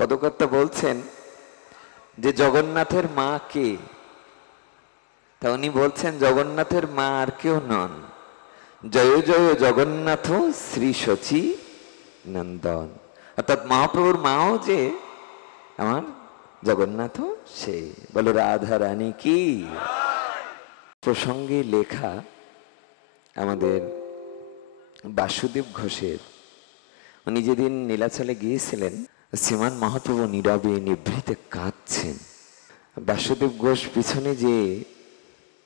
পদকর্তা বলছেন যে জগন্নাথের মা কে? তা উনি বলছেন জগন্নাথের মা আর কেউ নন, জয় জয় জগন্নাথ শ্রী শচী নন্দন। অর্থাৎ মহাপ্রভুর মাও যে আমার জগন্নাথ সে। বলো রাধা রানী কি। প্রসঙ্গে লেখা আমাদের বাসুদেব ঘোষের, উনি যেদিন নীলাচলে গিয়েছিলেন, শ্রীমান মহাপ্রভু নীরবে নিভৃতে কাঁদছেন। বাসুদেব ঘোষ পিছনে যে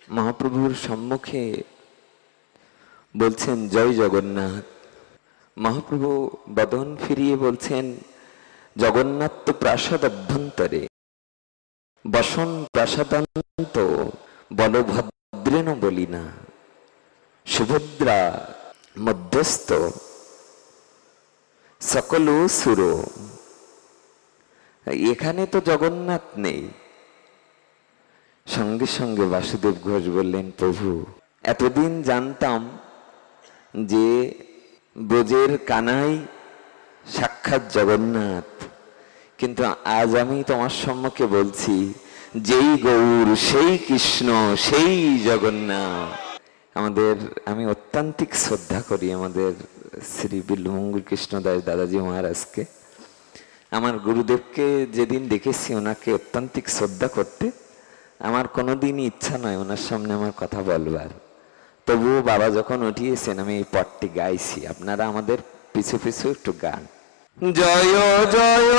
মহাপ্রভুর সম্মুখে বলছেন জয় জগন্নাথ, মহাপ্রভু বদন ফিরিয়ে বলছেন জগন্নাথ প্রাসাদ অভ্যন্তরে বসন প্রাসাদান্ত বলভদ্রেণ বলিনা সুভদ্রা মধ্যস্থ সকল সুর। এখানে তো জগন্নাথ নেই। সঙ্গে সঙ্গে বাসুদেব ঘোষ বললেন, প্রভু এতদিন জানতাম যে ব্রজের কানাই সাক্ষাৎ জগন্নাথ, কিন্তু আজ আমি তোমার সম্মুখে বলছি যেই গৌর সেই কৃষ্ণ সেই জগন্নাথ। আমি অত্যান্তিক শ্রদ্ধা করি আমাদের শ্রী বিল্লমঙ্গল কৃষ্ণদাস দাদাজি মহারাজকে। আমার গুরুদেবকে যেদিন দেখেছি ওনাকে অত্যান্তিক শ্রদ্ধা করতে, আমার কোনোদিনই ইচ্ছা নয় ওনার সামনে আমার কথা বলবার। তবুও বাবা যখন উঠিয়েছেন আমি এই পটটি গাইছি, আপনারা আমাদের পিছু পিছু একটু গান। জয় জয়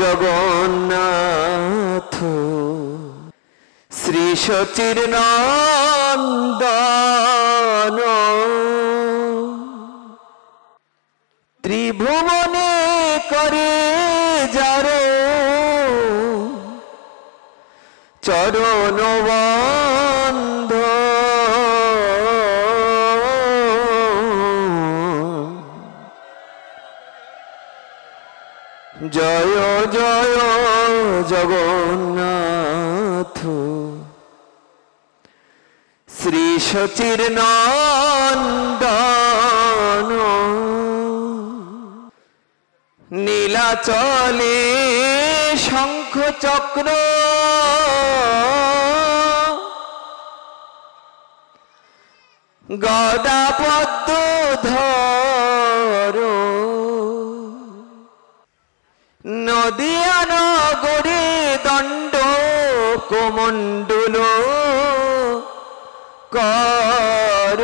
জগন্নাথ শ্রী শচীর নন্দন, ত্রিভুবনে করে যার চরণ বন্ধ, জয় জয় জগন্নাথ শ্রী শচীর নন্দন, নীলাচলে শঙ্খ চক্র গদা পদ্ম ধর, নদিয়া নগরে দণ্ড কোমণ্ডল কর,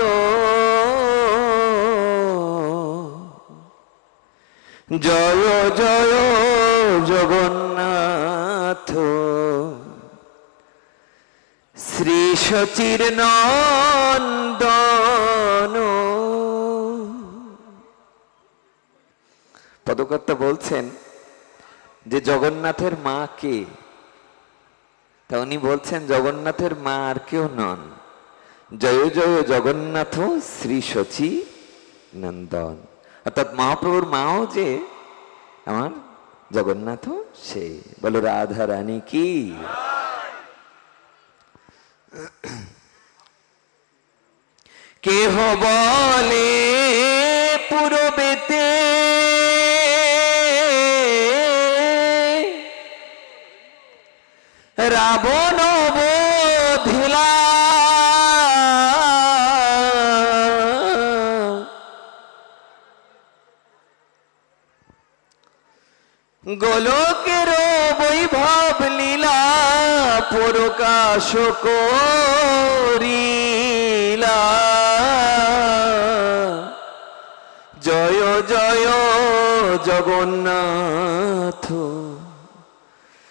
জয় জয় জগন্নাথ শ্রী শচীর নন্দন। পদকর্তা বলছেন যে জগন্নাথের মা কে? তা উনি বলছেন জগন্নাথের মা আর কেউ নন, জয় জয় জগন্নাথ শ্রী শচী নন্দন। অর্থাৎ মহাপ্রভুর মাও যে আমার জগন্নাথ সে। বলো রাধা রানী কি। কেহ বলে পূরবেতে রাবণ বধিলা, গোলকের বৈভব লীলা প্রকাশ করিলা, জয় জয় জগন্নাথ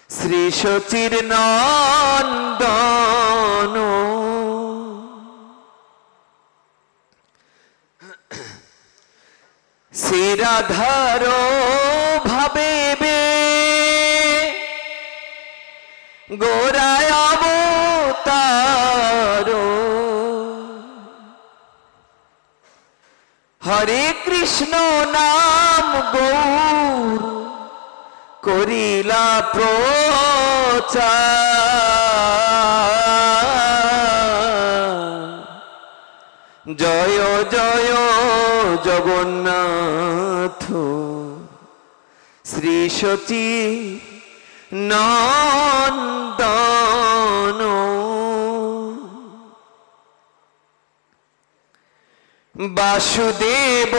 শ্রী শচীর নন্দন। শ্রী রাধার ভাবে গোরায় অবতার, হরে কৃষ্ণ নাম গৌর করিলা প্রচার, জয় জয় জগন্নাথ শ্রী শচী নন্দন বাসুদেব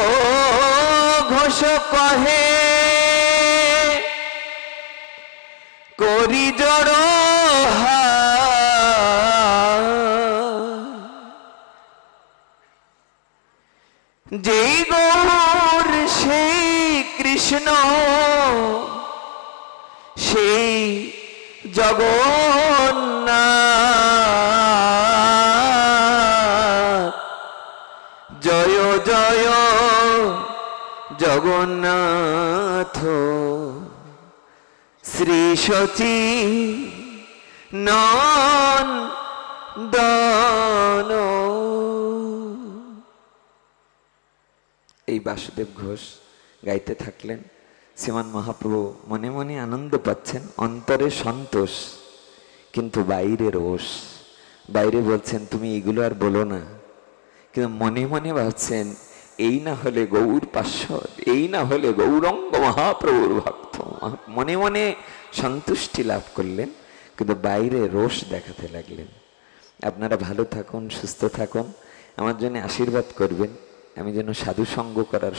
ঘোষ কহে করি জড় যেই গৌর সেই কৃষ্ণ সেই জগন্নাথ জয় জয় জগন্নাথ শ্রী শচী নন্দন। এই বাসুদেব ঘোষ গাইতে থাকলেন। শ্রীমান মহাপ্রভু মনে মনে আনন্দ পাচ্ছেন, অন্তরে সন্তোষ, কিন্তু বাইরে রোষ। বাইরে বলছেন তুমি এগুলো আর বলো না, কিন্তু মনে মনে ভাবছেন এই না হলে গৌর পার্ষদ, এই না হলে গৌরঙ্গ মহাপ্রভুর ভক্ত। মনে মনে সন্তুষ্টি লাভ করলেন, কিন্তু বাইরে রোষ দেখাতে লাগলেন। আপনারা ভালো থাকুন, সুস্থ থাকুন, আমার জন্য আশীর্বাদ করবেন, আমি যেন সাধু সঙ্গ করার